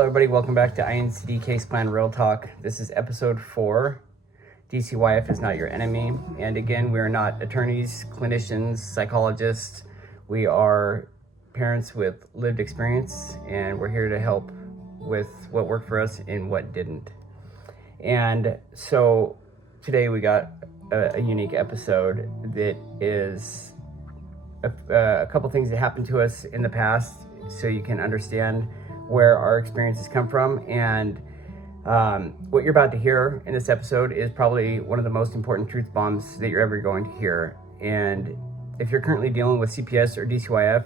Hello everybody, welcome back to INCD Case Plan Real Talk. This is episode 4. DCYF is not your enemy. And again, we are not attorneys, clinicians, psychologists. We are parents with lived experience, and we're here to help with what worked for us and what didn't. And so today we got a unique episode that is a couple things that happened to us in the past, so you can understand where our experiences come from. And what you're about to hear in this episode is probably one of the most important truth bombs that you're ever going to hear. And if you're currently dealing with CPS or DCYF,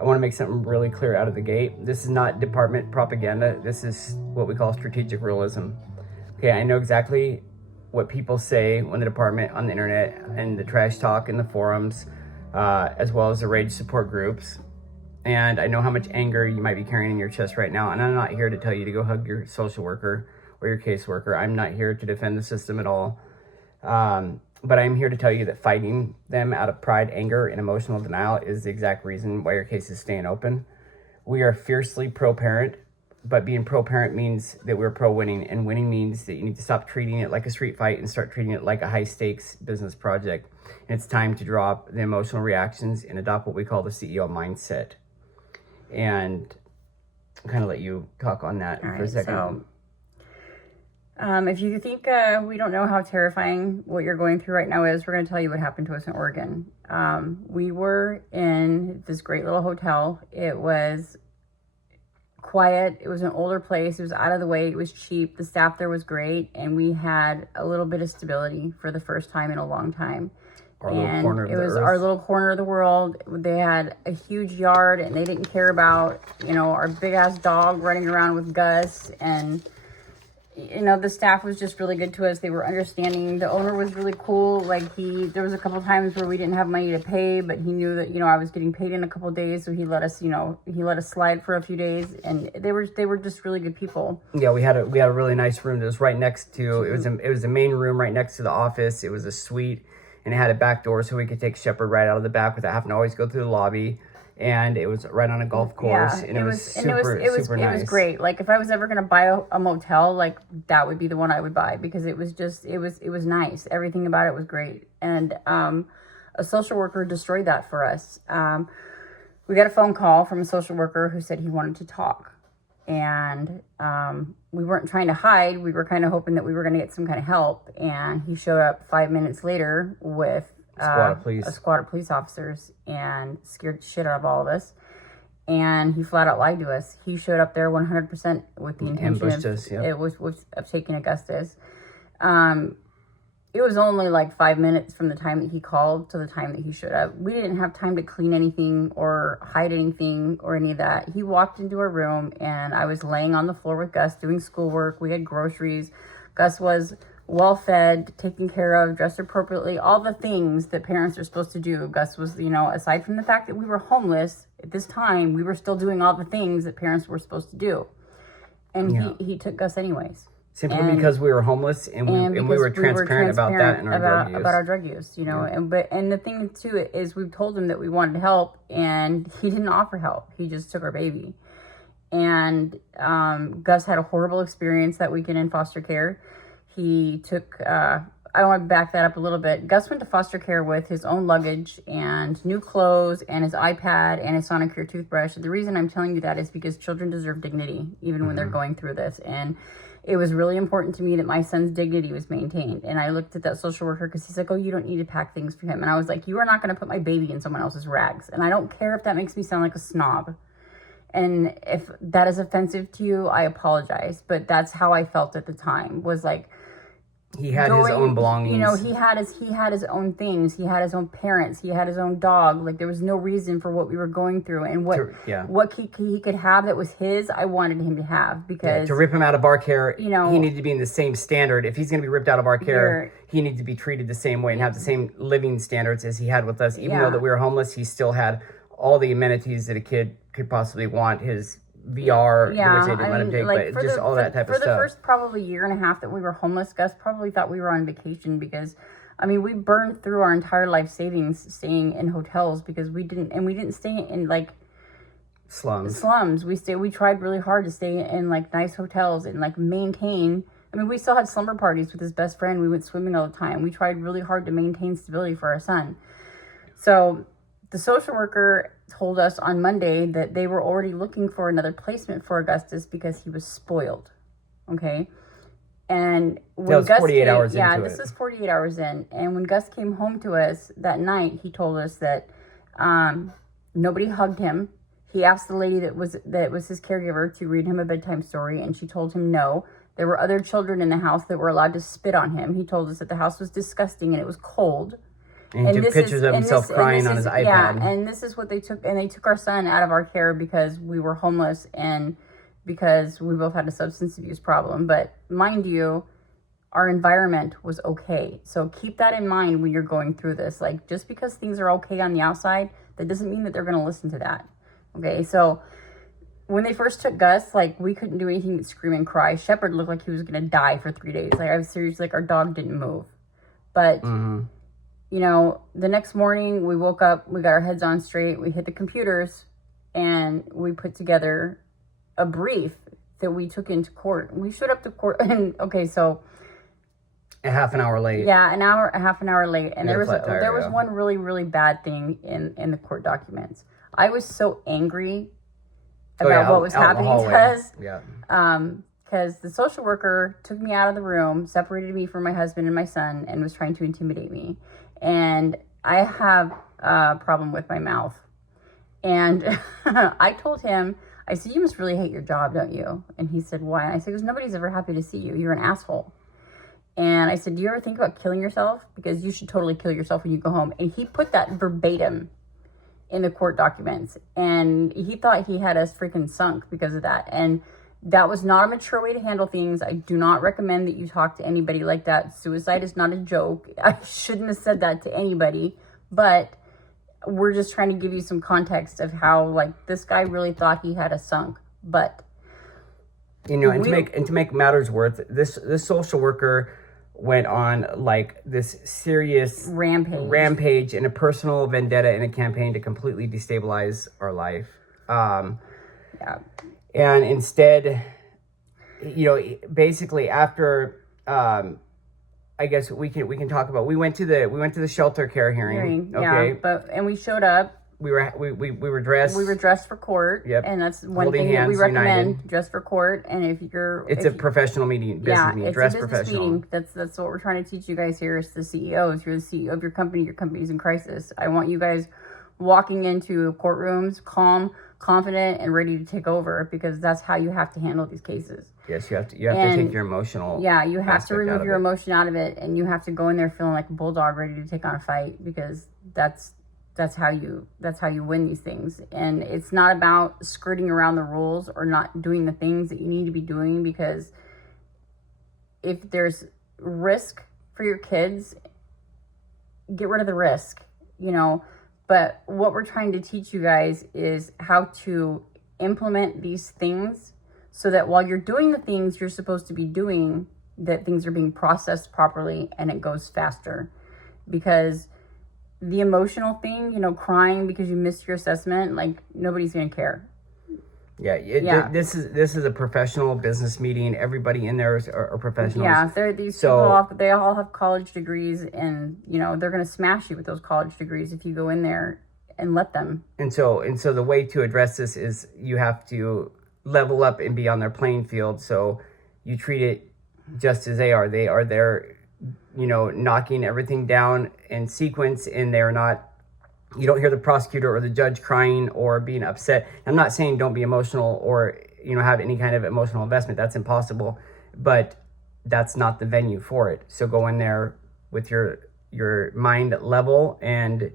I want to make something really clear out of the gate. This is not department propaganda. This is what we call strategic realism. Okay, I know exactly what people say when the department on the internet and the trash talk in the forums, as well as the rage support groups. And I know how much anger you might be carrying in your chest right now. And I'm not here to tell you to go hug your social worker or your caseworker. I'm not here to defend the system at all. But I'm here to tell you that fighting them out of pride, anger, and emotional denial is the exact reason why your case is staying open. We are fiercely pro-parent, but being pro-parent means that we're pro-winning. And winning means that you need to stop treating it like a street fight and start treating it like a high-stakes business project. And it's time to drop the emotional reactions and adopt what we call the CEO mindset. And I'll kind of let you talk on that for a second. So, if you think we don't know how terrifying what you're going through right now is, we're going to tell you what happened to us in Oregon. We were in this great little hotel. It was quiet. It was an older place. It was out of the way. It was cheap. The staff there was great. And we had a little bit of stability for the first time in a long time. Our little corner of the earth. Our little corner of the world. They had a huge yard, and they didn't care about, our big ass dog running around with Gus. And, the staff was just really good to us. They were understanding. The owner was really cool. There was a couple times where we didn't have money to pay, but he knew that, I was getting paid in a couple of days. So he let us, he let us slide for a few days, and they were just really good people. Yeah, we had a really nice room that was right next to, it was a main room right next to the office. It was a suite. And it had a back door so we could take Shepherd right out of the back without having to always go through the lobby. And it was right on a golf course. Yeah, and it was super nice. It was great. If I was ever going to buy a motel, that would be the one I would buy, because it was just, it was nice. Everything about it was great. And a social worker destroyed that for us. We got a phone call from a social worker who said he wanted to talk. And we weren't trying to hide. We were kind of hoping that we were going to get some kind of help. And he showed up 5 minutes later with a squad of police officers and scared the shit out of all of us. And he flat out lied to us. He showed up there 100% with the intention of taking Augustus. It was only 5 minutes from the time that he called to the time that he showed up. We didn't have time to clean anything or hide anything or any of that. He walked into our room, and I was laying on the floor with Gus doing schoolwork. We had groceries. Gus was well fed, taken care of, dressed appropriately, all the things that parents are supposed to do. Gus was, aside from the fact that we were homeless at this time, we were still doing all the things that parents were supposed to do. And he took Gus anyways. Simply because we were homeless and we were transparent about that and our drug use, And the thing too is, we've told him that we wanted help, and he didn't offer help. He just took our baby. And Gus had a horrible experience that weekend in foster care. He took, I want to back that up a little bit. Gus went to foster care with his own luggage and new clothes and his iPad and his Sonicare toothbrush. The reason I'm telling you that is because children deserve dignity, even when they're going through this. And it was really important to me that my son's dignity was maintained. And I looked at that social worker, because he's like, oh, you don't need to pack things for him. And I was like, you are not going to put my baby in someone else's rags. And I don't care if that makes me sound like a snob. And if that is offensive to you, I apologize. But that's how I felt at the time, was he had his own belongings. He had his own things. He had his own parents. He had his own dog. There was no reason for what we were going through, and what he could have that was his. I wanted him to have, because to rip him out of our care, he needed to be in the same standard. If he's going to be ripped out of our care, he needed to be treated the same way and have the same living standards as he had with us. Even though that we were homeless, he still had all the amenities that a kid could possibly want. His VR, which they didn't let him take, but just all that type of stuff. For the first probably year and a half that we were homeless, Gus probably thought we were on vacation, because we burned through our entire life savings staying in hotels, because we didn't stay in slums. We tried really hard to stay in like nice hotels and like maintain. I mean, we still had slumber parties with his best friend. We went swimming all the time. We tried really hard to maintain stability for our son. So the social worker told us on Monday that they were already looking for another placement for Augustus because he was spoiled. Okay. And when that was Gus 48 came, hours yeah, into this it. is 48 hours in. And when Gus came home to us that night, he told us that nobody hugged him. He asked the lady that was his caregiver to read him a bedtime story, and she told him no. There were other children in the house that were allowed to spit on him. He told us that the house was disgusting and it was cold. And he took pictures of himself crying on his iPad. Yeah, and this is what they took. And they took our son out of our care because we were homeless and because we both had a substance abuse problem. But mind you, our environment was okay. So keep that in mind when you're going through this. Like, just because things are okay on the outside, that doesn't mean that they're going to listen to that. Okay, so when they first took Gus, like, we couldn't do anything but scream and cry. Shepard looked like he was going to die for 3 days. Like, I was seriously, like, our dog didn't move. But, you know, the next morning we woke up, we got our heads on straight, we hit the computers, and we put together a brief that we took into court. We showed up to court, and, okay, so... a half an hour late. Yeah, a half an hour late. And there was one really, really bad thing in the court documents. I was so angry about what was happening to us. Yeah. Because the social worker took me out of the room, separated me from my husband and my son, and was trying to intimidate me. And I have a problem with my mouth. And I told him, I said, you must really hate your job, don't you? And he said, why? And I said, because nobody's ever happy to see you. You're an asshole. And I said, do you ever think about killing yourself? Because you should totally kill yourself when you go home. And he put that verbatim in the court documents. And he thought he had us freaking sunk because of that. And that was not a mature way to handle things. I do not recommend that you talk to anybody like that. Suicide is not a joke. I shouldn't have said that to anybody. But we're just trying to give you some context of how, like, this guy really thought he had us sunk. But... you know, and to make matters worse, this social worker went on like this serious rampage and a personal vendetta and a campaign to completely destabilize our life. Yeah. And instead, you know, basically after, I guess we can talk about. We went to the shelter care hearing. Okay. Yeah, and we showed up. We were dressed. We were dressed for court. Yep. And that's one Holding thing that we hands, recommend: united. dress for court. And it's a professional meeting, business meeting. Dress it's a business professional. meeting. That's what we're trying to teach you guys here as the CEOs. You're the CEO of your company. Your company's in crisis. I want you guys walking into courtrooms calm, confident, and ready to take over, because that's how you have to handle these cases. Yes, you have to take your emotional. Yeah, you have to remove your emotion out of it, and you have to go in there feeling like a bulldog, ready to take on a fight, because that's how you win these things. And it's not about skirting around the rules or not doing the things that you need to be doing, because if there's risk for your kids, get rid of the risk, you know. But what we're trying to teach you guys is how to implement these things so that while you're doing the things you're supposed to be doing, that things are being processed properly and it goes faster. Because the emotional thing, you know, crying because you missed your assessment, like, nobody's going to care. Yeah. This is a professional business meeting. Everybody in there are professionals. Yeah, people they all have college degrees, and, you know, they're going to smash you with those college degrees if you go in there and let them. And so the way to address this is you have to level up and be on their playing field. So you treat it just as they are. They are there, you know, knocking everything down in sequence, and they're not. You don't hear the prosecutor or the judge crying or being upset. I'm not saying don't be emotional or, you know, have any kind of emotional investment. That's impossible. But that's not the venue for it. So go in there with your mind level and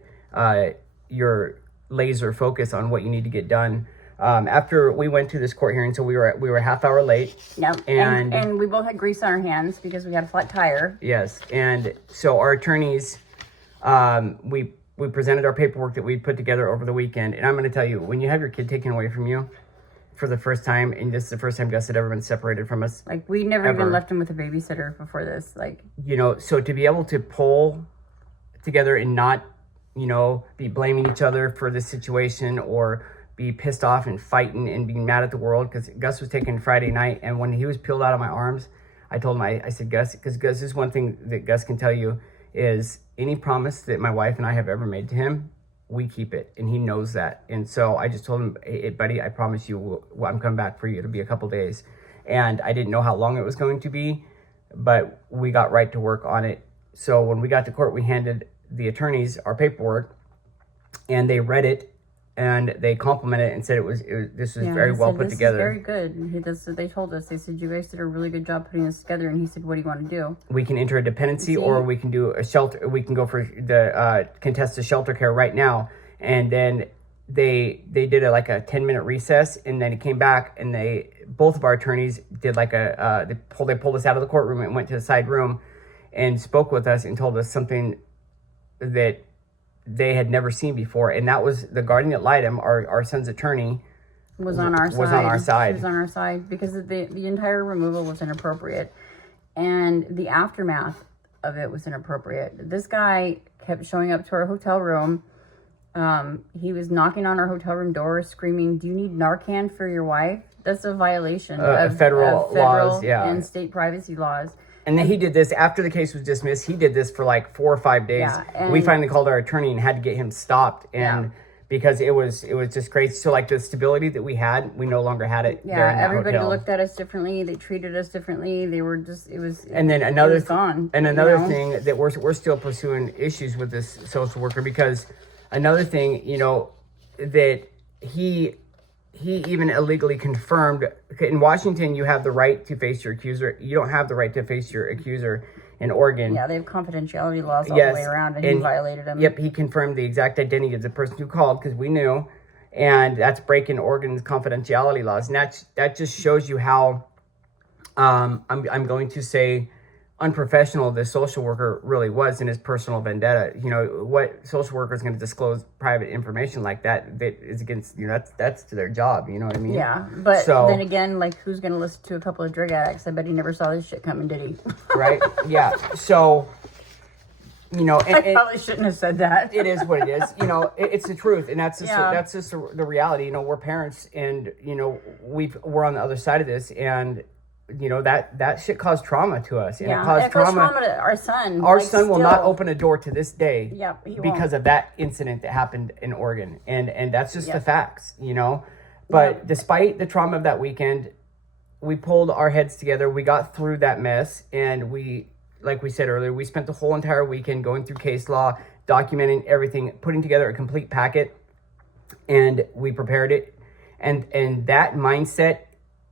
your laser focus on what you need to get done. After we went to this court hearing, so we were a half hour late. Yep. And we both had grease on our hands because we had a flat tire. Yes. And so our attorneys, we presented our paperwork that we put together over the weekend. And I'm going to tell you, when you have your kid taken away from you for the first time, and this is the first time Gus had ever been separated from us. Like, we never even left him with a babysitter before this. Like, you know, so to be able to pull together and not, you know, be blaming each other for this situation or be pissed off and fighting and being mad at the world, because Gus was taken Friday night, and when he was peeled out of my arms, I told him, I said, Gus, because Gus, this is one thing that Gus can tell you, is any promise that my wife and I have ever made to him, we keep it, and he knows that. And so I just told him, hey, buddy, I promise you, I'm coming back for you. It'll be a couple days. And I didn't know how long it was going to be, but we got right to work on it. So when we got to court, we handed the attorneys our paperwork, and they read it, and they complimented it and said this was very well put together. Very good. They told us, they said, you guys did a really good job putting this together. And he said, what do you want to do? We can enter a dependency, or we can do a shelter. We can go for the contest the shelter care right now. And then they did like a 10-minute recess, and then he came back, and both of our attorneys did like they pulled us out of the courtroom and went to the side room and spoke with us and told us something that they had never seen before, and that was the guardian ad litem, our son's attorney, was on our side. She was on our side because the entire removal was inappropriate, and the aftermath of it was inappropriate. This guy kept showing up to our hotel room. He was knocking on our hotel room door, screaming, "Do you need Narcan for your wife?" That's a violation of federal laws, and state privacy laws. And then he did this after the case was dismissed. He did this for like 4 or 5 days. Yeah, we finally called our attorney and had to get him stopped, and because it was just crazy. So like the stability that we had, we no longer had it. Yeah, there in that everybody hotel. Looked at us differently. They treated us differently. They were just And then another gone. And another thing that we're still pursuing issues with this social worker, because another thing, that he even illegally confirmed. In Washington, you have the right to face your accuser. You don't have the right to face your accuser in Oregon. Yeah, they have confidentiality laws all the way around, and he violated them. Yep, he confirmed the exact identity of the person who called, because we knew, and that's breaking Oregon's confidentiality laws. And that just shows you how, I'm going to say, unprofessional this social worker really was in his personal vendetta. What social worker is going to disclose private information like that is against, that's to their job, you know what I mean? Yeah, but then again, like, who's going to listen to a couple of drug addicts? I bet he never saw this shit coming, did he? Right? Yeah. So, I probably shouldn't have said that. It is what it is. It's the truth, and that's just the reality. We're parents, and we're on the other side of this, and that shit caused trauma to us, and it caused trauma to our son. Our son will not open a door to this day because of that incident that happened in Oregon, and that's just the facts, But despite the trauma of that weekend, we pulled our heads together. We got through that mess, and like we said earlier, we spent the whole entire weekend going through case law, documenting everything, putting together a complete packet, and we prepared it, and that mindset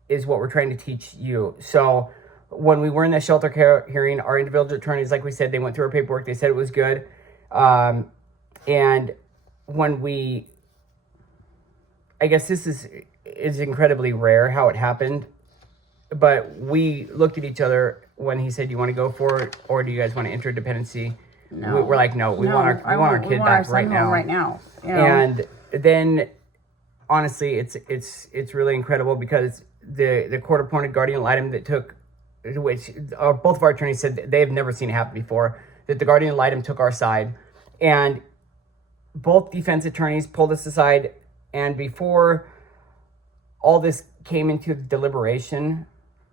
is what we're trying to teach you. So when we were in the shelter care hearing, our individual attorneys, like we said, they went through our paperwork. They said it was good. And when I guess this is incredibly rare how it happened, but we looked at each other when he said, "You want to go for it, or do you guys want to enter dependency?" No. We're like, "No, we want our kid back right now." Right now. And then, honestly, it's really incredible, because the court-appointed guardian ad litem that took, which both of our attorneys said that they have never seen it happen before, that the guardian ad litem took our side, and both defense attorneys pulled us aside, and before all this came into deliberation,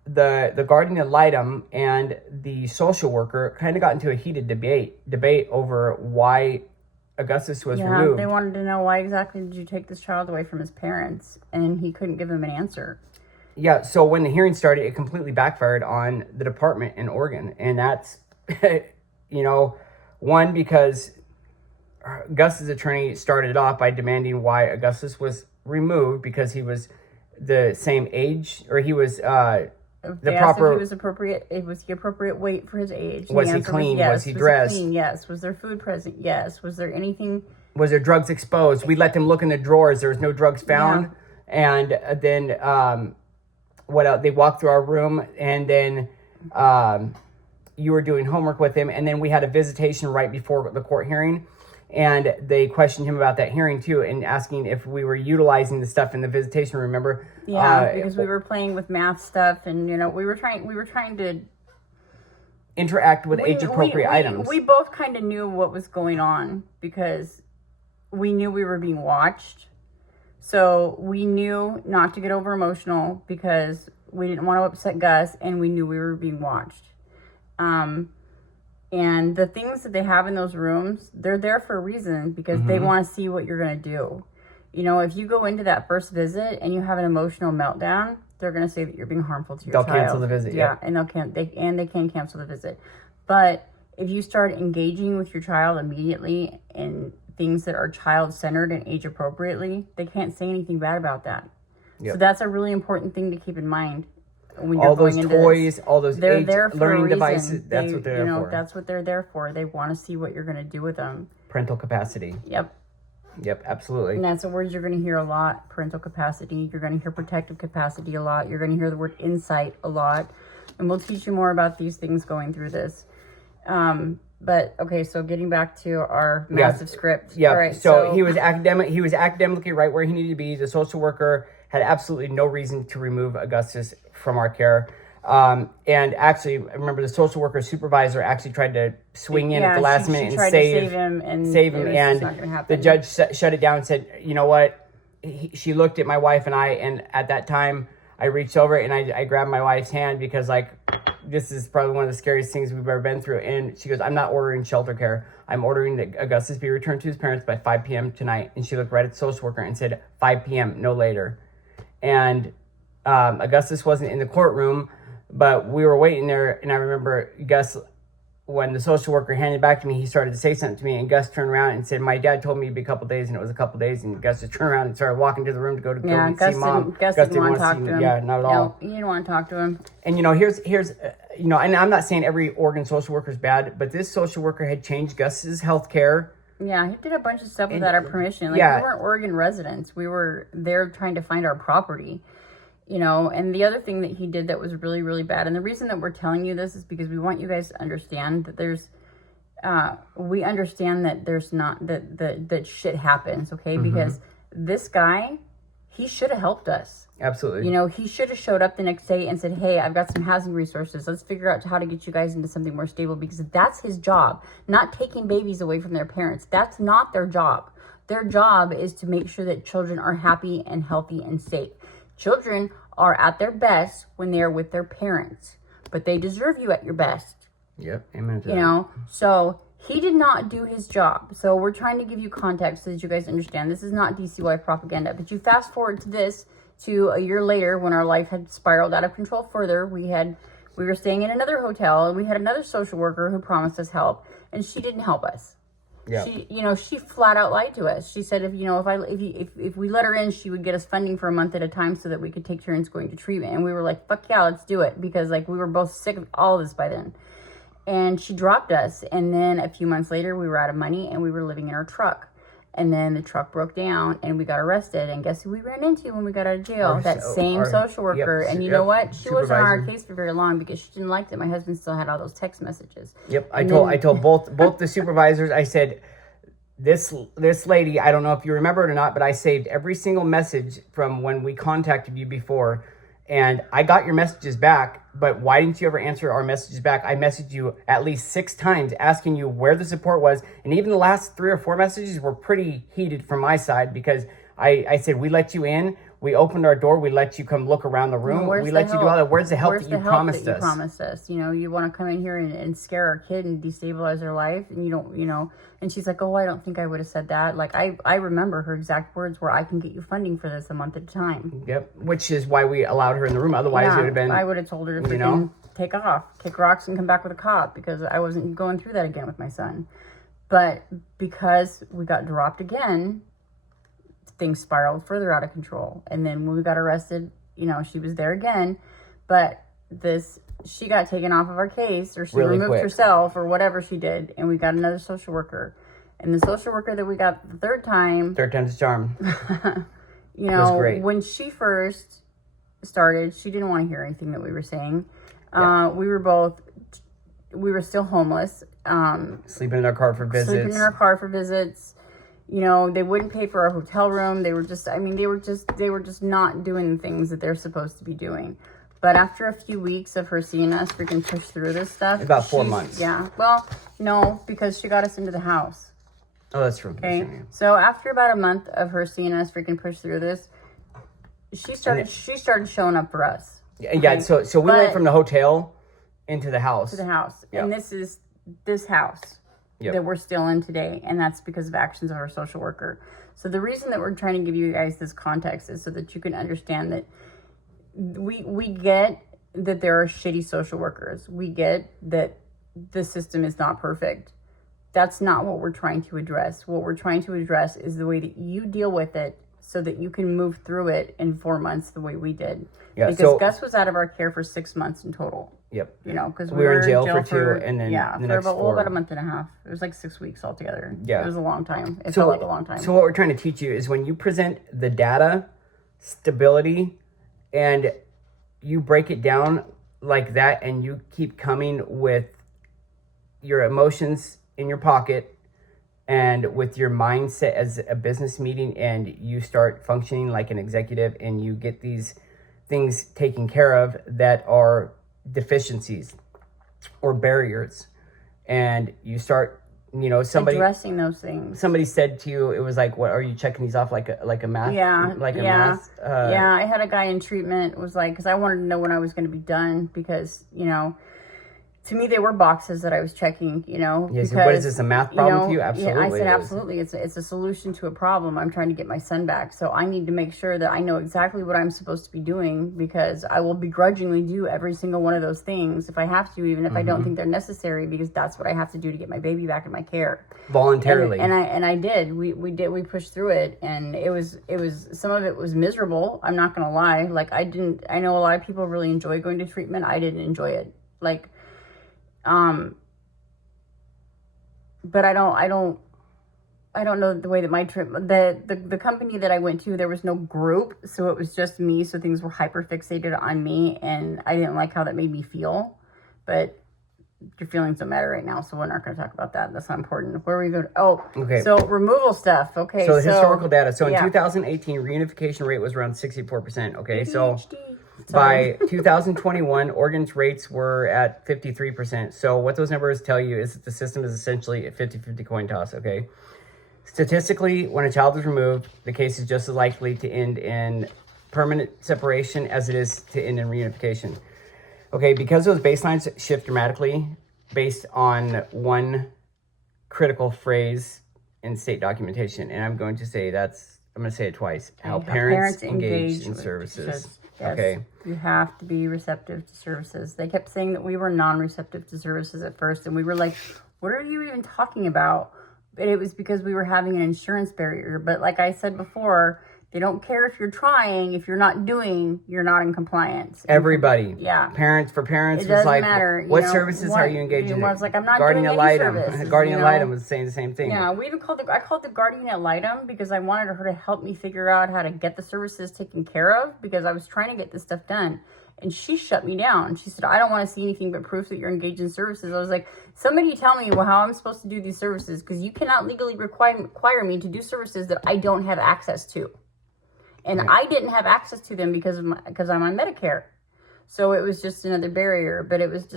the guardian ad litem and the social worker kind of got into a heated debate over why Augustus was removed. They wanted to know, why exactly did you take this child away from his parents? And he couldn't give them an answer. Yeah, so when the hearing started, it completely backfired on the department in Oregon. And that's, one, because Gus's attorney started it off by demanding why Augustus was removed, because he was the same age, or he was if he was appropriate. It was the appropriate weight for his age. Was he clean? Was he dressed? Yes. Was there food present? Yes. Was there anything? Was there drugs exposed? We let them look in the drawers. There was no drugs found. Yeah. And then what else? They walked through our room, and then you were doing homework with him, and then we had a visitation right before the court hearing. And they questioned him about that hearing too, and asking if we were utilizing the stuff in the visitation. Remember? Yeah, because we were playing with math stuff, and we were trying to interact with age-appropriate items. We both kind of knew what was going on, because we knew we were being watched, So we knew not to get over emotional because we didn't want to upset Gus, and we knew we were being watched. And the things that they have in those rooms, they're there for a reason, because they want to see what you're going to do. You know, if you go into that first visit and you have an emotional meltdown, they're going to say that you're being harmful to your child. They'll cancel the visit. Yeah, and they can cancel the visit. But if you start engaging with your child immediately in things that are child-centered and age-appropriately, they can't say anything bad about that. So that's a really important thing to keep in mind when you're going into toys, this. all those They're there for learning a reason. devices. That's what they're there for. That's what they're there for. They want to see what you're going to do with them. Parental capacity. Yep, absolutely. And that's a word you're going to hear a lot. Parental capacity. You're going to hear protective capacity a lot. You're going to hear the word insight a lot. And we'll teach you more about these things going through this. But okay, so getting back to our massive script. Yeah. All right, so he was academically right where he needed to be. The social worker had absolutely no reason to remove Augustus from our care. And actually, I remember the social worker supervisor actually tried to swing in at the last minute and save him. And the judge shut it down and said, you know what? She looked at my wife and I, and at that time, I reached over and I grabbed my wife's hand because, like, this is probably one of the scariest things we've ever been through. And she goes, I'm not ordering shelter care. I'm ordering that Augustus be returned to his parents by 5 p.m. tonight. And she looked right at the social worker and said, 5 p.m., no later. And Augustus wasn't in the courtroom, but we were waiting there. And I remember Gus, when the social worker handed back to me, he started to say something to me. And Gus turned around and said, my dad told me it'd be a couple days, and it was a couple days. And Gus just turned around and started walking to the room to go see Mom. Gus didn't want to talk to him. Yeah, not at all. No, he didn't want to talk to him. And, here's and I'm not saying every Oregon social worker is bad, but this social worker had changed Gus's health care. Yeah, he did a bunch of stuff without our permission. We weren't Oregon residents. We were there trying to find our property. And the other thing that he did that was really, really bad, and the reason that we're telling you this is because we want you guys to understand that we understand that there's not, that shit happens, okay? Because this guy, he should have helped us. Absolutely. He should have showed up the next day and said, hey, I've got some housing resources. Let's figure out how to get you guys into something more stable, because that's his job, not taking babies away from their parents. That's not their job. Their job is to make sure that children are happy and healthy and safe. Children are at their best when they are with their parents, but they deserve you at your best. Yep, amen to that. You know, so he did not do his job. So we're trying to give you context so that you guys understand. This is not DCYF propaganda, but you fast forward to this, to a year later when our life had spiraled out of control further. We were staying in another hotel, and we had another social worker who promised us help, and she didn't help us. Yeah. She flat out lied to us. She said, if we let her in, she would get us funding for a month at a time so that we could take turns going to treatment. And we were like, fuck yeah, let's do it, because we were both sick of all this by then. And she dropped us. And then a few months later, we were out of money and we were living in our truck. And then the truck broke down and we got arrested. And guess who we ran into when we got out of jail? That same social worker. Yep, and you know what? She wasn't on our case for very long because she didn't like that my husband still had all those text messages. Yep. I told both the supervisors, I said, this lady, I don't know if you remember it or not, but I saved every single message from when we contacted you before. And I got your messages back, but why didn't you ever answer our messages back? I messaged you at least 6 times asking you where the support was. And even the last 3 or 4 messages were pretty heated from my side, because I said, we let you in. We opened our door. We let you come look around the room. We let you do all that. Where's the help that you promised us? You want to come in here and scare our kid and destabilize their life. And you don't, and she's like, oh, I don't think I would have said that. I remember her exact words were, I can get you funding for this a month at a time. Yep. Which is why we allowed her in the room. Otherwise it would have been. I would have told her to freaking take off, kick rocks and come back with a cop, because I wasn't going through that again with my son. But because we got dropped again, things spiraled further out of control. And then when we got arrested, she was there again, but she got taken off of our case, or she removed herself, or whatever she did, and we got another social worker. And the social worker that we got the third time's a charm. Was great. When she first started, she didn't want to hear anything that we were saying. Yeah. We were still homeless. Sleeping in our car for visits. They wouldn't pay for our hotel room. They were just not doing the things that they're supposed to be doing. But after a few weeks of her seeing us freaking push through this stuff. About 4 months. Yeah. Well, no, because she got us into the house. Oh, that's true. Okay. That's true, yeah. So after about a month of her seeing us freaking push through this, she started showing up for us. Yeah, yeah. Okay? So we went from the hotel into the house. To the house. Yeah. And this is this house that we're still in today. And that's because of actions of our social worker. So the reason that we're trying to give you guys this context is so that you can understand that we get that there are shitty social workers. We get that the system is not perfect. That's not what we're trying to address. What we're trying to address is the way that you deal with it so that you can move through it in 4 months the way we did. Yeah, because Gus was out of our care for 6 months in total. Yep. You know, because we were in jail for 2, and then the next for 4. about a month and a half. It was like 6 weeks altogether. Yeah. It was a long time. It felt like a long time. So what we're trying to teach you is when you present the data, stability, and you break it down like that, and you keep coming with your emotions in your pocket and with your mindset as a business meeting, and you start functioning like an executive, and you get these things taken care of that are deficiencies or barriers, and you start, you know, somebody addressing those things. Somebody said to you, it was like, what are you checking these off like a math? Yeah, like a yeah, math. Yeah. I had a guy in treatment was like, because I wanted to know when I was going to be done, because you know, to me they were boxes that I was checking. You know, yes. because, What is this, a math problem to you? Absolutely. Yeah, I said it absolutely. It's a solution to a problem. I'm trying to get my son back, so I need to make sure that I know exactly what I'm supposed to be doing, because I will begrudgingly do every single one of those things if I have to, even if I don't think they're necessary, because that's what I have to do to get my baby back in my care voluntarily. And I did. We pushed through it, and it was some of it was miserable. I'm not gonna lie. Like I know a lot of people really enjoy going to treatment. I didn't enjoy it. Like, but I don't know the way that my trip, the company that I went to, there was no group, so it was just me, so things were hyper fixated on me, and I didn't like how that made me feel. But your feelings don't matter right now, so we're not going to talk about that. That's not important. Where are we going? Okay. So removal stuff. Okay. So the historical data. So in 2018, reunification rate was around 64%. Okay. So by 2021, organs rates were at 53%. So what those numbers tell you is that the system is essentially a 50-50 coin toss. Okay. Statistically, when a child is removed, the case is just as likely to end in permanent separation as it is to end in reunification. Okay, because those baselines shift dramatically based on one critical phrase in state documentation, and I'm going to say it twice. How parents engage in services. Yes, okay. You have to be receptive to services. They kept saying that we were non-receptive to services at first, and we were like, what are you even talking about? But it was because we were having an insurance barrier. But like I said before, they don't care if you're trying. If you're not doing, you're not in compliance. Everybody. Yeah. Parents it was like, matter. What services are you engaged in? I was like, I'm not guardian doing ad any litem. services. Guardian ad litem was saying the same thing. Yeah, we even I called the guardian ad litem because I wanted her to help me figure out how to get the services taken care of, because I was trying to get this stuff done. And she shut me down. She said, I don't want to see anything but proof that you're engaged in services. I was like, somebody tell me how I'm supposed to do these services, because you cannot legally require me to do services that I don't have access to. And I didn't have access to them because I'm on Medicare. So it was just another barrier, but it was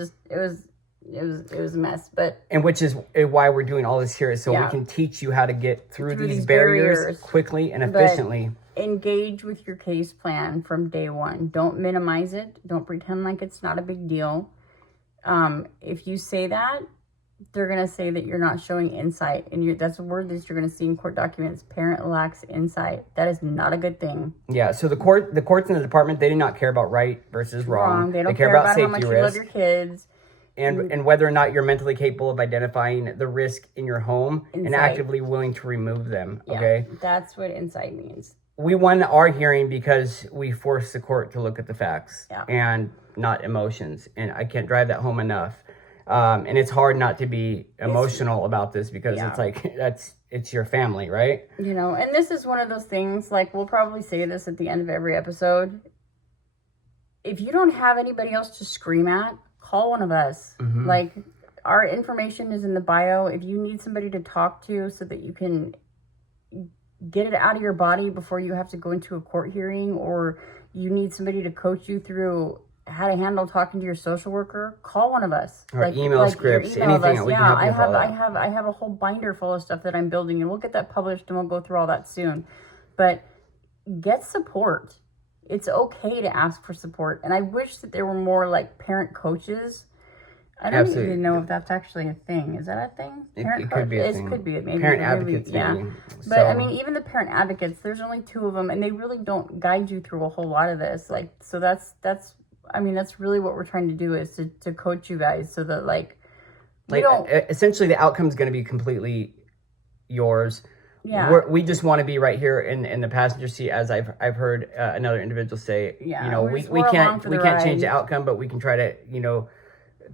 a mess. But which is why we're doing all this here, is so we can teach you how to get through these barriers quickly and efficiently. Engage with your case plan from day one. Don't minimize it. Don't pretend like it's not a big deal. If you say that, they're going to say that you're not showing insight. And that's a word that you're going to see in court documents. Parent lacks insight. That is not a good thing. Yeah, so the courts in the department, they do not care about right versus wrong. They don't care about how much you love your kids. And whether or not you're mentally capable of identifying the risk in your home and actively willing to remove them. Okay? Yeah, that's what insight means. We won our hearing because we forced the court to look at the facts and not emotions. And I can't drive that home enough. And it's hard not to be emotional about this, because it's like, it's your family, right? You know, and this is one of those things, like, we'll probably say this at the end of every episode. If you don't have anybody else to scream at, call one of us. Mm-hmm. Like, our information is in the bio. If you need somebody to talk to so that you can get it out of your body before you have to go into a court hearing, or you need somebody to coach you through had a handle talking to your social worker, call one of us. Or email scripts, email anything. us. We can help you with all that. I have a whole binder full of stuff that I'm building, and we'll get that published, and we'll go through all that soon. But get support. It's okay to ask for support. And I wish that there were more like parent coaches. I don't even know if that's actually a thing. Is that a thing? It could be a thing. It could be. Maybe parent advocates, yeah. maybe. But I mean, even the parent advocates, there's only 2 of them, and they really don't guide you through a whole lot of this. Like, so that's really what we're trying to do, is to coach you guys so that essentially the outcome is going to be completely yours. Yeah. We just want to be right here in the passenger seat, as I've heard another individual say. Yeah, we can't change the outcome, but we can try to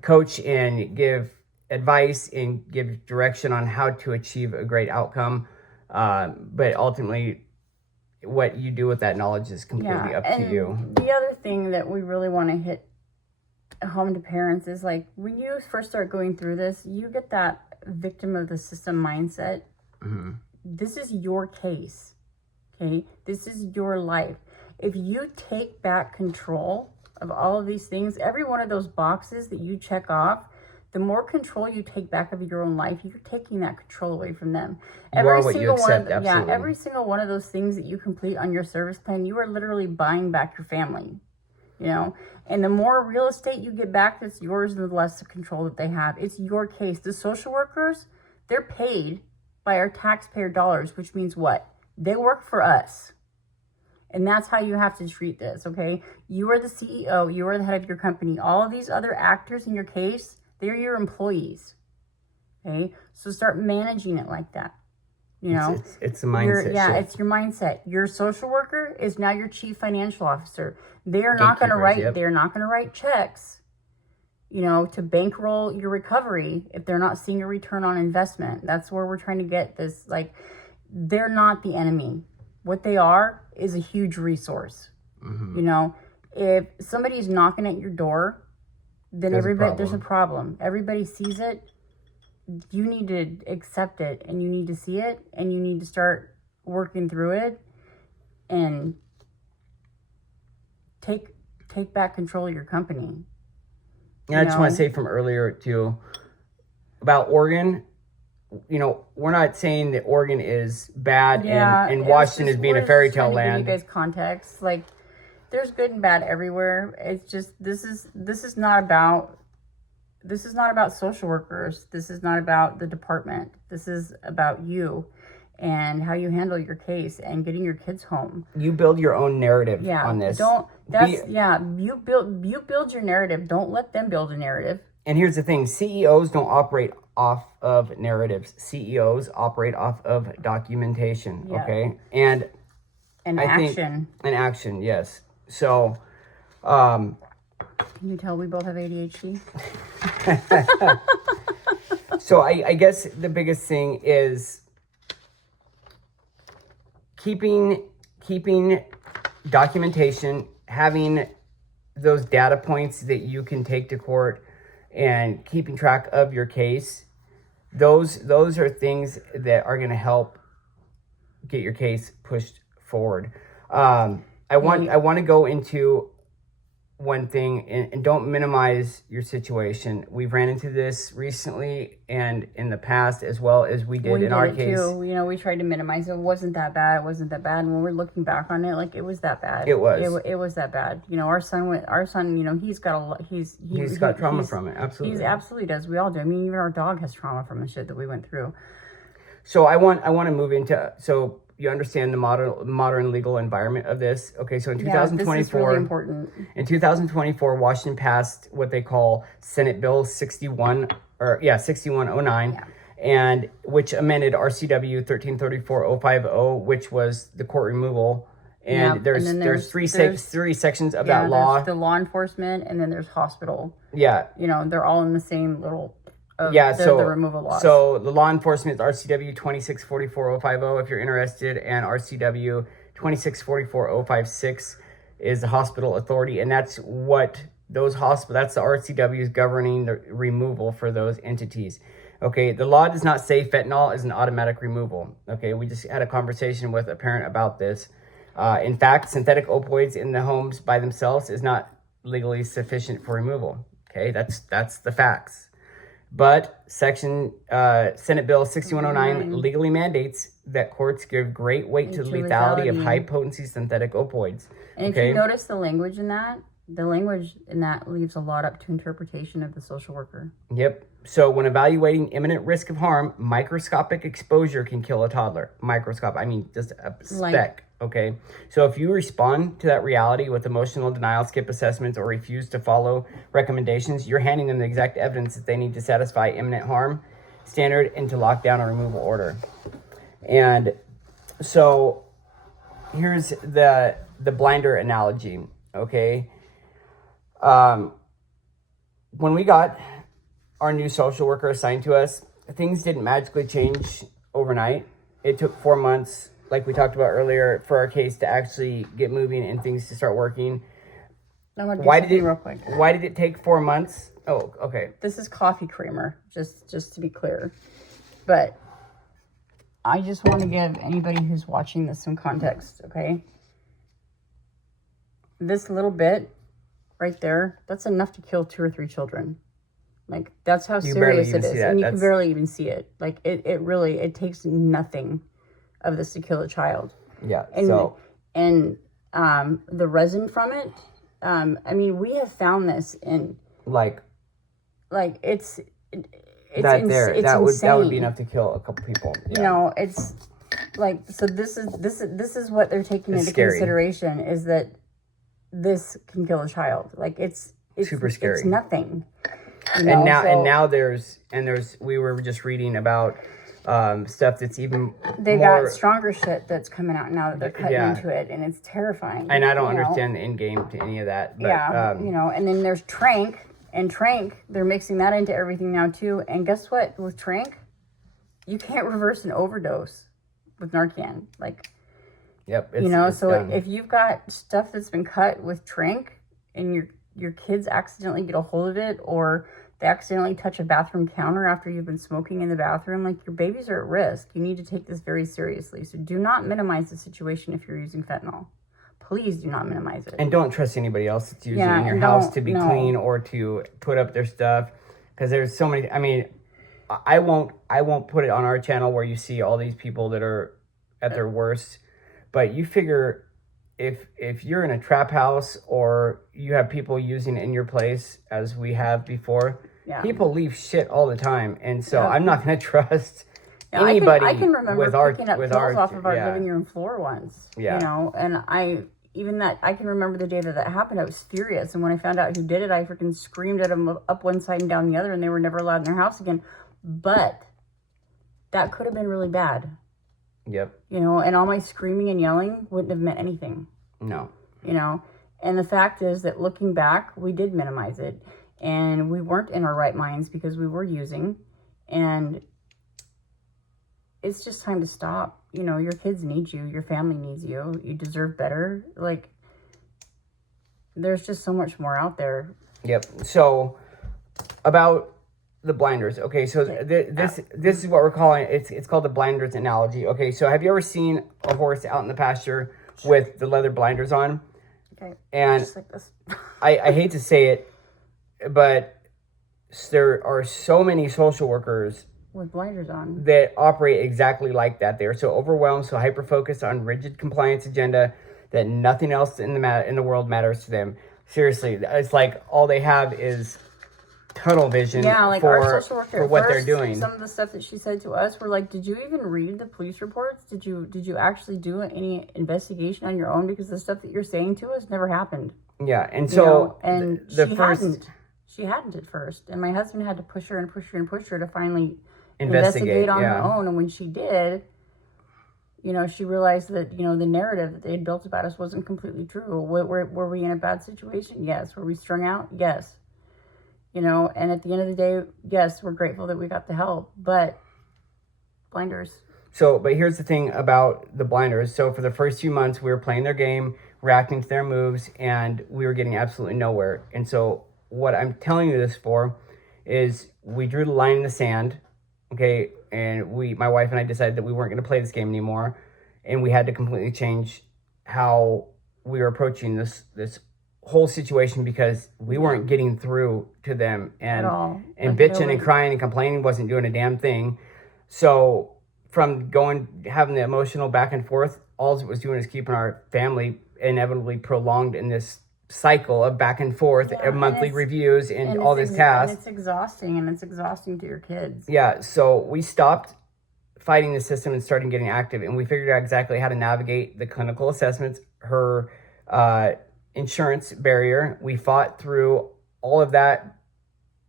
coach and give advice and give direction on how to achieve a great outcome. But ultimately, what you do with that knowledge is completely up to you. The other thing that we really want to hit home to parents is, like, when you first start going through this, you get that victim of the system mindset. Mm-hmm. This is your case, okay? This is your life. If you take back control of all of these things, every one of those boxes that you check off, the more control you take back of your own life, you're taking that control away from them. Every single one of those things that you complete on your service plan, you are literally buying back your family, And the more real estate you get back that's yours, the less control that they have. It's your case. The social workers, they're paid by our taxpayer dollars, which means what? They work for us. And that's how you have to treat this, okay? You are the CEO. You are the head of your company. All of these other actors in your case, they're your employees, okay? So start managing it like that, It's a mindset. It's your mindset. Your social worker is now your chief financial officer. They're not going to write checks, to bankroll your recovery if they're not seeing a return on investment. That's where we're trying to get this. Like, they're not the enemy. What they are is a huge resource. Mm-hmm. If somebody's knocking at your door, then there's a problem. Everybody sees it. You need to accept it, and you need to see it, and you need to start working through it and take back control of your company. Yeah, I just want to say from earlier too about Oregon. We're not saying that Oregon is bad and Washington is being a fairy tale land. Give you guys context. Like, there's good and bad everywhere. It's just this is not about social workers. This is not about the department. This is about you and how you handle your case and getting your kids home. You build your own narrative on this. You build your narrative. Don't let them build a narrative. And here's the thing, CEOs don't operate off of narratives. CEOs operate off of documentation, okay? And action, yes. So, can you tell we both have ADHD? So I guess the biggest thing is keeping documentation, having those data points that you can take to court, and keeping track of your case. Those are things that are going to help get your case pushed forward. I want to go into one thing, and don't minimize your situation. We've ran into this recently and in the past, as well as we did in our case. Too. We tried to minimize it. It wasn't that bad. And when we're looking back on it, like, it was that bad. It was. It was that bad. Our son, he's got a lot. He's got trauma from it. Absolutely. He absolutely does. We all do. I mean, even our dog has trauma from the shit that we went through. So I want to move into, so you understand the modern legal environment of this. Okay, so in 2024, this is really important. In 2024, Washington passed what they call Senate Bill 6109, and which amended RCW 1334-050, which was the court removal. And there's three sections of that law. There's the law enforcement, and then there's hospital. Yeah. They're all in the same little. So the removal laws. So the law enforcement is RCW 2644-050 if you're interested, and RCW 2644-056 is the hospital authority, and that's what that's the RCWs governing the removal for those entities. Okay, the law does not say fentanyl is an automatic removal. Okay, we just had a conversation with a parent about this. In fact, synthetic opioids in the homes by themselves is not legally sufficient for removal. Okay, that's the facts. But Senate Bill 6109 legally mandates that courts give great weight to the lethality of high-potency synthetic opioids. And if you notice the language in that leaves a lot up to interpretation of the social worker. Yep. So when evaluating imminent risk of harm, microscopic exposure can kill a toddler. Microscopic, I mean just a speck. Okay. So if you respond to that reality with emotional denial, skip assessments, or refuse to follow recommendations, you're handing them the exact evidence that they need to satisfy imminent harm standard and to lock down a removal order. And so here's the blinder analogy. Okay. When we got our new social worker assigned to us, things didn't magically change overnight. It took 4 months, like we talked about earlier, for our case to actually get moving and things to start working. Why did it real quick? Why did it take 4 months? Oh, okay. This is coffee creamer, just to be clear. But I just want to give anybody who's watching this some context, okay? This little bit right there, that's enough to kill 2 or 3 children. Like, that's how serious it is. And you can barely even see it. Like, it really, it takes nothing of this to kill a child. Yeah, And the resin from it, I mean, we have found this in... Like, it's that insane. would be enough to kill a couple people. Yeah. You know, it's like, so this is what they're taking into consideration, is that this can kill a child. Like, it's super scary. It's nothing. You know? And now there's we were just reading about stuff that's even they got stronger shit that's coming out now that they're cutting into it, and it's terrifying. And I don't understand the end game to any of that. But, you know, and then there's Trank, and Trank, they're mixing that into everything now too. And guess what? With Trank, you can't reverse an overdose with Narcan. Like, yep, you know, so done. If you've got stuff that's been cut with Trank, and your kids accidentally get a hold of it, or they accidentally touch a bathroom counter after you've been smoking in the bathroom, like, your babies are at risk. You need to take this very seriously. So do not minimize the situation if you're using fentanyl. Please do not minimize it. And don't trust anybody else that's using it in your house to be clean or to put up their stuff. Because there's so many, I mean, I won't put it on our channel where you see all these people that are at their worst. But you figure if you're in a trap house or you have people using it in your place, as we have before, people leave shit all the time. And so I'm not going to trust anybody. I can remember picking up pills off of our living room floor once. You know, and I can remember the day that happened. I was furious. And when I found out who did it, I freaking screamed at them up one side and down the other, and they were never allowed in their house again. But that could have been really bad. Yep. You know, and all my screaming and yelling wouldn't have meant anything. No. You know, and the fact is that looking back, we did minimize it, and we weren't in our right minds because we were using, and it's just time to stop. You know, your kids need you, your family needs you, you deserve better. Like, there's just so much more out there. Yep. So about the blinders. Okay, so this is what we're calling it. It's called the blinders analogy. Okay, so have you ever seen a horse out in the pasture with the leather blinders on? Okay. And just like this. I hate to say it, but there are so many social workers with blinders on that operate exactly like that. They're so overwhelmed, so hyper-focused on rigid compliance agenda that nothing else in the world matters to them. Seriously, it's like all they have is tunnel vision like for our social worker, what they're doing. Some of the stuff that she said to us were like, did you even read the police reports? Did you actually do any investigation on your own? Because the stuff that you're saying to us never happened. Yeah, and so she hadn't at first, and my husband had to push her to finally investigate on her own. And when she did, you know, she realized that, you know, the narrative that they had built about us wasn't completely true. Were we in a bad situation? Yes. Were we strung out? Yes. You know, and at the end of the day, yes, we're grateful that we got the help, but blinders. So, but here's the thing about the blinders. So for the first few months, we were playing their game, reacting to their moves, and we were getting absolutely nowhere. And so what I'm telling you this for is we drew the line in the sand, okay? And my wife and I decided that we weren't going to play this game anymore. And we had to completely change how we were approaching this whole situation because we weren't getting through to them, and At all. and Like, bitching and crying and complaining wasn't doing a damn thing. So from having the emotional back and forth, all it was doing is keeping our family inevitably prolonged in this cycle of back and forth, of monthly reviews and all this tasks. And it's exhausting to your kids. Yeah, so we stopped fighting the system and started getting active, and we figured out exactly how to navigate the clinical assessments, her insurance barrier. We fought through all of that,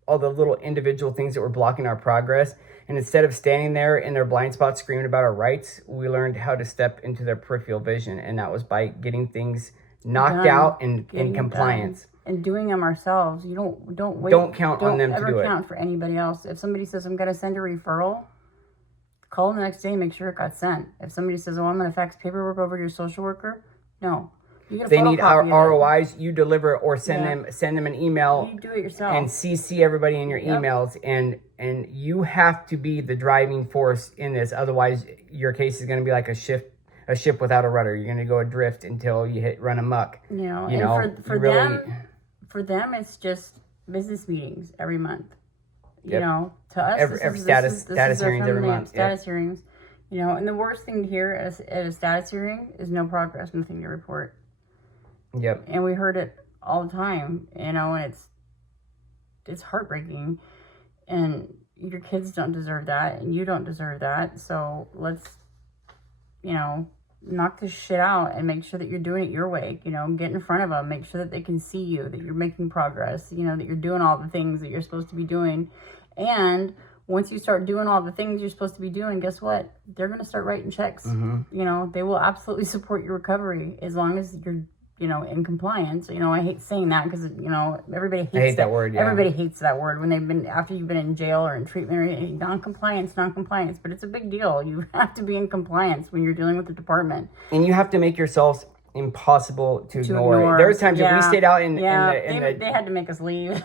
all the little individual things that were blocking our progress. And instead of standing there in their blind spots screaming about our rights, we learned how to step into their peripheral vision. And that was by getting things knocked out and in compliance. And doing them ourselves. You don't wait. Don't count on them to do it. Don't ever count for anybody else. If somebody says, I'm going to send a referral, call them the next day and make sure it got sent. If somebody says, oh, I'm going to fax paperwork over to your social worker, no. If they need our ROIs, you deliver or send them an email. You do it yourself. And CC everybody in your emails. And you have to be the driving force in this. Otherwise, your case is going to be like a ship without a rudder. You're going to go adrift until you run amok. For them, it's just business meetings every month. Yep. You know, to us, every status hearings every month. Status hearings. You know, and the worst thing to hear at a status hearing is no progress, nothing to report. Yep. And we heard it all the time, you know, and it's heartbreaking. And your kids don't deserve that, and you don't deserve that. So let's, you know, knock this shit out and make sure that you're doing it your way. You know, get in front of them, make sure that they can see you, that you're making progress, you know, that you're doing all the things that you're supposed to be doing. And once you start doing all the things you're supposed to be doing, guess what? They're going to start writing checks. Mm-hmm. You know, they will absolutely support your recovery as long as you're, you know, in compliance. You know, I hate saying that because, you know, everybody hates that word. Yeah. Everybody hates that word when after you've been in jail or in treatment or non-compliance, but it's a big deal. You have to be in compliance when you're dealing with the department. And you have to make yourselves impossible to ignore. There was times that we stayed out in they had to make us leave.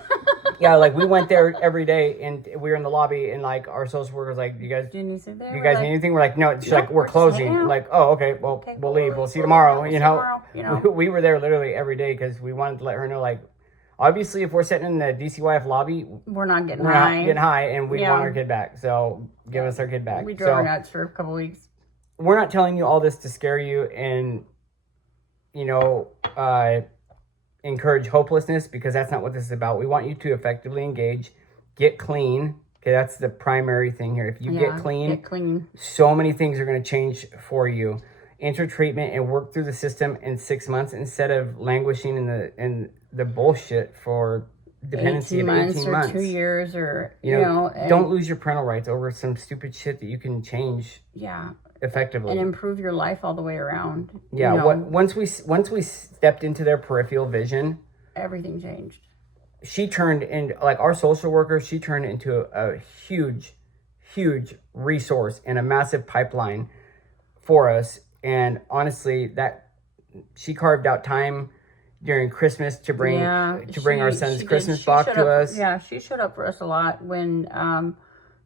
Yeah, like we went there every day and we were in the lobby and like our social worker's like, you guys need anything? We're like, no, she's like, we're closing. Like, oh, okay, well, we'll leave. We'll see you tomorrow. You know, we were there literally every day because we wanted to let her know, like, obviously if we're sitting in the DCYF lobby, we're not getting high and we want our kid back. So give us our kid back. We drove her nuts for a couple weeks. We're not telling you all this to scare you and, you know, encourage hopelessness, because that's not what this is about. We want you to effectively engage, get clean. Okay, that's the primary thing here. If you get clean, so many things are going to change for you. Enter treatment and work through the system in 6 months instead of languishing in the bullshit for dependency 18 of 18 months or 2 years, or you know don't lose your parental rights over some stupid shit that you can change. Effectively and improve your life all the way around. Yeah, you know, once we stepped into their peripheral vision, everything changed. She turned in, like our social worker, she turned into a huge resource and a massive pipeline for us. And honestly, that she carved out time during Christmas to bring our son's Christmas box to us. Yeah, she showed up for us a lot when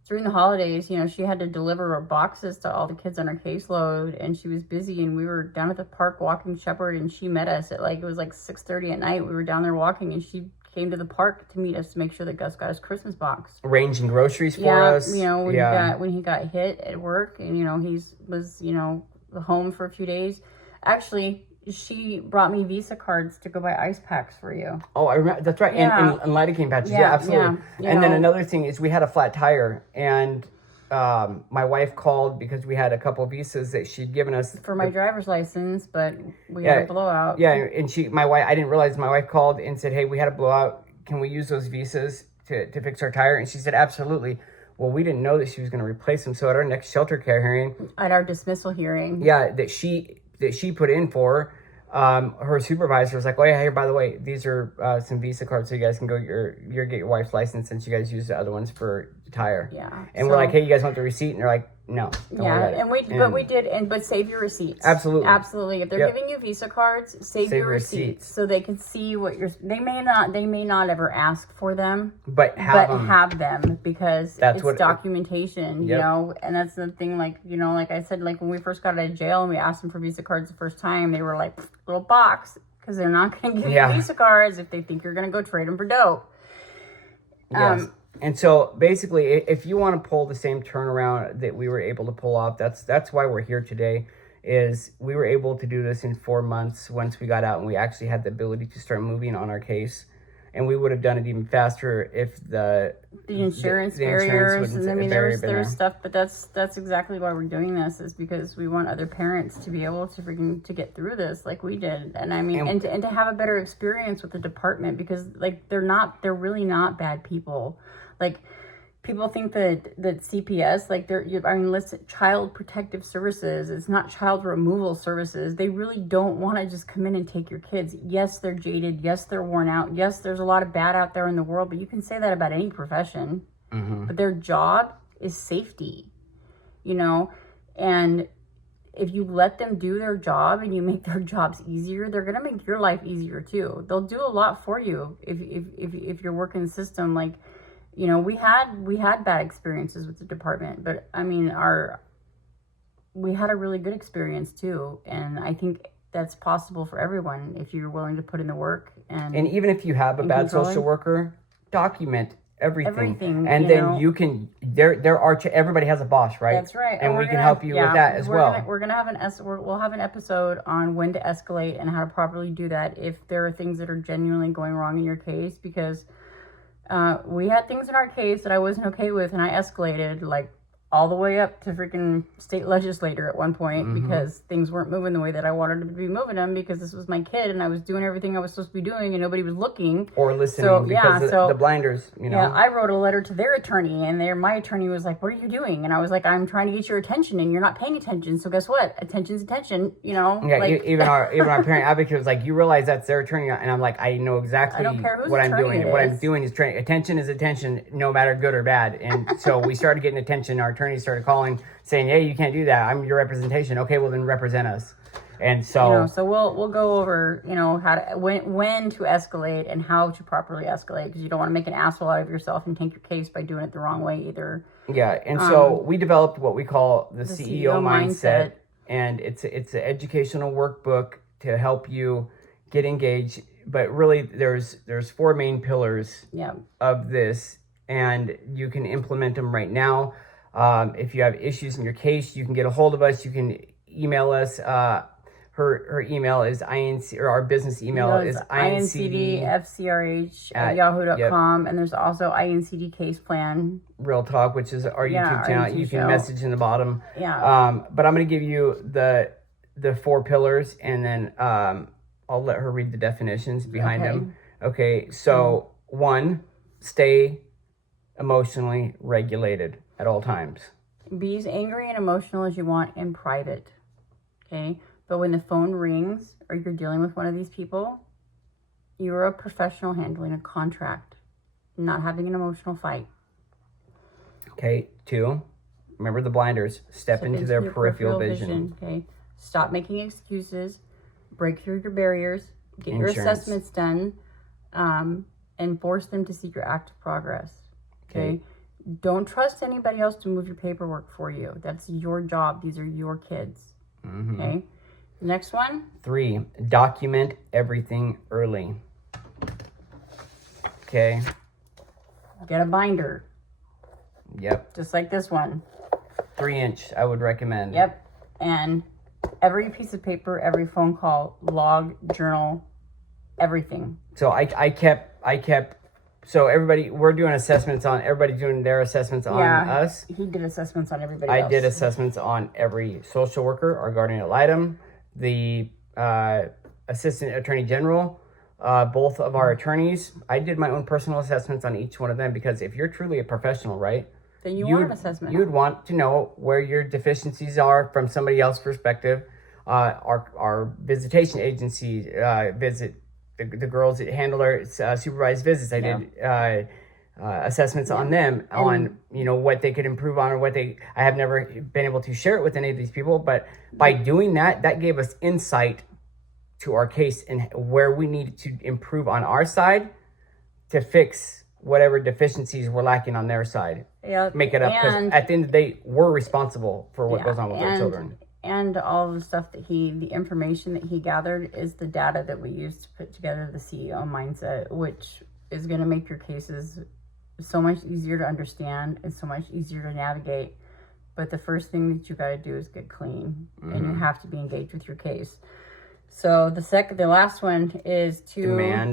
during the holidays, you know, she had to deliver our boxes to all the kids on her caseload, and she was busy, and we were down at the park walking Shepherd, and she met us at it was like 6:30 at night. We were down there walking, and she came to the park to meet us to make sure that Gus got his Christmas box. Arranging groceries for us. You know, when he got hit at work, and, you know, he was, you know, home for a few days. Actually, she brought me Visa cards to go buy ice packs for you. Oh, I remember. That's right. And lidocaine patches. Yeah, absolutely. And then another thing is we had a flat tire, and my wife called because we had a couple of visas that she'd given us for my driver's license, but we had a blowout. Yeah, and I didn't realize my wife called and said, "Hey, we had a blowout. Can we use those visas to fix our tire?" And she said, "Absolutely." Well, we didn't know that she was going to replace them. So at our next shelter care hearing, at our dismissal hearing, that she put in for, her supervisor was like, "Oh yeah, here, by the way, these are some Visa cards, so you guys can go get your wife's license since you guys use the other ones for the tire." Yeah. And we're like, "Hey, you guys want the receipt?" And they're like, "No." But save your receipts. Absolutely. If they're giving you Visa cards, save your receipts so they can see what they may not ever ask for them, but have them because it's documentation, you know. And that's the thing, like, you know, like I said, like when we first got out of jail and we asked them for Visa cards the first time, they were like, little box, because they're not going to give Yeah. you Visa cards if they think you're going to go trade them for dope. Yes. And so basically, if you want to pull the same turnaround that we were able to pull off, that's why we're here today. Is we were able to do this in 4 months once we got out and we actually had the ability to start moving on our case. And we would have done it even faster if the insurance the barriers. wouldn't And I mean, barrier been there's there. stuff, but that's exactly why we're doing this, is because we want other parents to be able to to get through this like we did. And I mean, and to have a better experience with the department, because like they're really not bad people. Like, people think that CPS, like listen, child protective services, it's not child removal services. They really don't want to just come in and take your kids. Yes, they're jaded. Yes, they're worn out. Yes, there's a lot of bad out there in the world, but you can say that about any profession. Mm-hmm. But their job is safety, you know? And if you let them do their job and you make their jobs easier, they're going to make your life easier too. They'll do a lot for you if you're working the system. Like, you know, we had bad experiences with the department, but I mean, we had a really good experience too. And I think that's possible for everyone if you're willing to put in the work. And even if you have a bad social worker, document everything. And then you can, everybody has a boss, right? That's right. And we can help you with that as well. We'll have an episode on when to escalate and how to properly do that if there are things that are genuinely going wrong in your case, because we had things in our case that I wasn't okay with, and I escalated like all the way up to freaking state legislator at one point, because things weren't moving the way that I wanted to be moving them, because this was my kid and I was doing everything I was supposed to be doing and nobody was looking or listening because the blinders, you know. Yeah, I wrote a letter to their attorney, and my attorney was like, "What are you doing?" And I was like, "I'm trying to get your attention and you're not paying attention. So guess what? Attention's attention, you know." Yeah, like, even our parent advocate was like, "You realize that's their attorney?" And I'm like, "I know exactly what I'm doing. What I'm doing is training. Attention is attention, no matter good or bad." And so we started getting attention. Our attorney started calling, saying, "Hey, you can't do that. I'm your representation." Okay, well then represent us. And so, you know, so we'll go over, you know, how to when to escalate and how to properly escalate, because you don't want to make an asshole out of yourself and take your case by doing it the wrong way either. Yeah, and so we developed what we call the CEO mindset, and it's an educational workbook to help you get engaged. But really, there's 4 main pillars of this, and you can implement them right now. If you have issues in your case, you can get a hold of us. You can email us. Her email is INC, or our business email is incdfcrh@yahoo.com. And there's also INCD case plan. Real Talk, which is our YouTube channel. You can message in the bottom. Yeah. But I'm going to give you the 4 pillars, and then I'll let her read the definitions behind them. Okay, so 1, stay emotionally regulated at all times. Be as angry and emotional as you want in private. Okay? But when the phone rings or you're dealing with one of these people, you're a professional handling a contract, not having an emotional fight. Okay, 2, remember the blinders. Step into their peripheral vision. Okay, stop making excuses, break through your barriers, get your assessments done, and force them to see your active progress. Okay? Don't trust anybody else to move your paperwork for you. That's your job. These are your kids. Okay? Next one. 3, document everything early. Okay. Get a binder. Yep. Just like this one. 3-inch, I would recommend. Yep. And every piece of paper, every phone call, log, journal, everything. So I kept. So everybody, we're doing assessments on, everybody's doing their assessments on us. He did assessments on everybody else. I did assessments on every social worker, our guardian ad litem, the assistant attorney general, both of our attorneys. I did my own personal assessments on each one of them, because if you're truly a professional, right? Then you want an assessment. You'd want to know where your deficiencies are from somebody else's perspective. Our visitation agency visit the girls that handle our supervised visits. I did assessments on them, on what they could improve on, or I have never been able to share it with any of these people, but by doing that gave us insight to our case and where we needed to improve on our side to fix whatever deficiencies were lacking on their side. Yeah, make it up, because at the end of the day, we're responsible for what goes on with our children. and all of the stuff that the information that he gathered is the data that we use to put together the CEO mindset, which is going to make your cases so much easier to understand and so much easier to navigate. But the first thing that you got to do is get clean, and you have to be engaged with your case. So the last one is to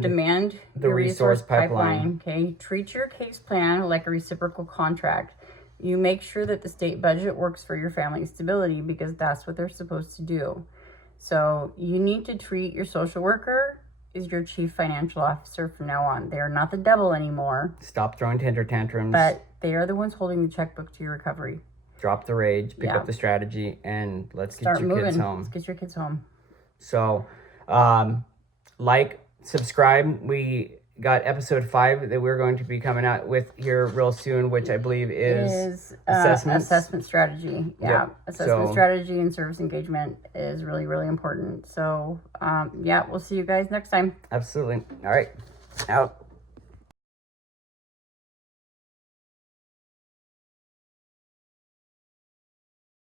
demand the resource pipeline. Okay, treat your case plan like a reciprocal contract. You make sure that the state budget works for your family's stability, because that's what they're supposed to do. So you need to treat your social worker as your chief financial officer from now on. They are not the devil anymore. Stop throwing tantrums. But they are the ones holding the checkbook to your recovery. Drop the rage, pick up the strategy, and let's get your kids home. Let's get your kids home. So, subscribe. We got episode 5 that we're going to be coming out with here real soon, which I believe is assessment strategy. Yeah, yep. Assessment strategy and service engagement is really, really important. So, we'll see you guys next time. Absolutely. All right. Out.